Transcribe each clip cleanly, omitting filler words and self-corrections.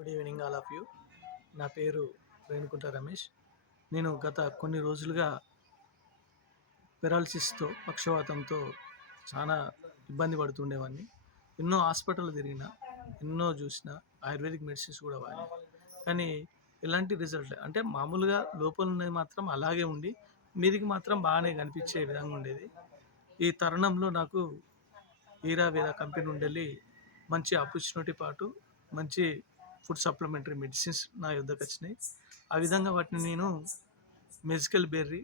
Good evening all of you. నా పేరు రేణుకుంట రమేష్. నేను గత కొన్ని రోజులుగా పెరాలసిస్తో పక్షవాతంతో చాలా ఇబ్బంది పడుతుండేవాడిని. ఎన్నో హాస్పిటల్ తిరిగిన, ఎన్నో చూసిన, ఆయుర్వేదిక్ మెడిసిన్స్ కూడా వాడిన, కానీ ఎలాంటి రిజల్ట్ అంటే మామూలుగా లోపల ఉన్నది మాత్రం అలాగే ఉండి మీదికి మాత్రం బాగానే కనిపించే విధంగా ఉండేది. ఈ తరుణంలో నాకు ఈరావేద కంపెనీ నుండి మంచి ఆపర్చునిటీ పాటు మంచి ఫుడ్ సప్లిమెంటరీ మెడిసిన్స్ నా యొద్దకు వచ్చినాయి. ఆ విధంగా వాటిని నేను మెజికల్ బెర్రీ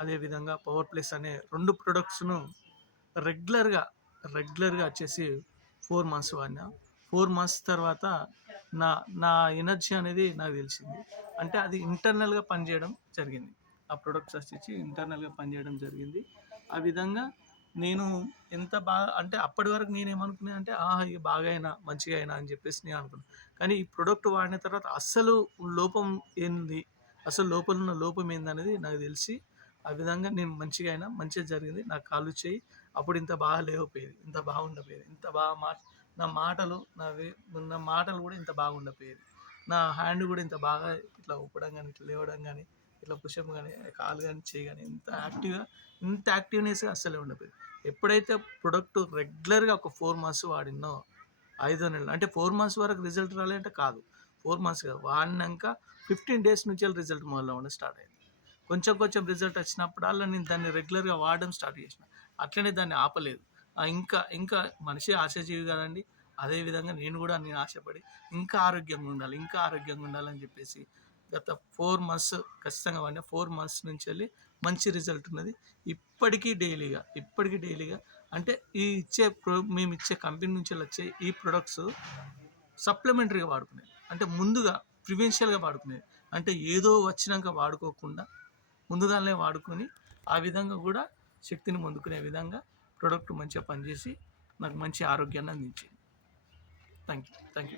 అదేవిధంగా పవర్ ప్లస్ అనే 2 ప్రొడక్ట్స్ను రెగ్యులర్గా వచ్చేసి 4 మంత్స్ వాడినా. 4 మంత్స్ తర్వాత నా నా ఎనర్జీ అనేది నాకు తెలిసింది. అంటే అది ఇంటర్నల్గా పనిచేయడం జరిగింది. ఆ ప్రొడక్ట్స్ వచ్చేసి ఇంటర్నల్గా పనిచేయడం జరిగింది. ఆ విధంగా నేను ఎంత బాగా అంటే అప్పటి వరకు నేనేమనుకున్నాను అంటే ఇక బాగా అయినా మంచిగా అయినా అని చెప్పేసి నేను అనుకున్నాను. కానీ ఈ ప్రోడక్ట్ వాడిన తర్వాత అస్సలు లోపం ఏంది, అసలు లోపల ఉన్న లోపం ఏందనేది నాకు తెలిసి ఆ విధంగా నేను మంచిగా అయినా మంచిగా జరిగింది. నా కాలు చేయి అప్పుడు ఇంత బాగా లేకపోయేది, ఇంత బాగుండపోయేది, ఇంత బాగా నా మాటలు కూడా ఇంత బాగుండపోయేది. నా హ్యాండ్ కూడా ఇంత బాగా ఇట్లా ఊపడం కానీ, ఇట్లా లేవడం కానీ, ఇట్లా పుషప్ కానీ, కాలు కానీ, చేయి కానీ ఇంత యాక్టివ్నెస్గా అస్సలే ఉండపోయేది. ఎప్పుడైతే ప్రొడక్ట్ రెగ్యులర్గా ఒక 4 మంత్స్ వాడినో, 5 నెలలు అంటే 4 మంత్స్ వరకు రిజల్ట్ రాలేదంటే కాదు, 4 మంత్స్ కాదు, వాడినాక 15 డేస్ నుంచి రిజల్ట్ మొదలు అవ్వడం స్టార్ట్ అయింది. కొంచెం రిజల్ట్ వచ్చినప్పుడల్లా నేను దాన్ని రెగ్యులర్గా వాడడం స్టార్ట్ చేసిన. అట్లనే దాన్ని ఆపలేదు. ఇంకా మనిషి ఆశాజీవి కదండి. అదేవిధంగా నేను ఆశపడి ఇంకా ఆరోగ్యంగా ఉండాలని చెప్పేసి గత 4 మంత్స్ ఖచ్చితంగా వాడిన. 4 మంత్స్ నుంచి మంచి రిజల్ట్ ఉన్నది. ఇప్పటికీ డైలీగా అంటే మేము ఇచ్చే కంపెనీ నుంచి వచ్చే ఈ ప్రొడక్ట్స్ సప్లిమెంటరీగా వాడుకునేది. అంటే ముందుగా ప్రివెన్షియల్గా వాడుకునేది. అంటే ఏదో వచ్చినాక వాడుకోకుండా ముందుగానే వాడుకొని ఆ విధంగా కూడా శక్తిని పొందుకునే విధంగా ప్రోడక్ట్ మంచిగా పనిచేసి నాకు మంచి ఆరోగ్యాన్ని అందించింది. Thank you.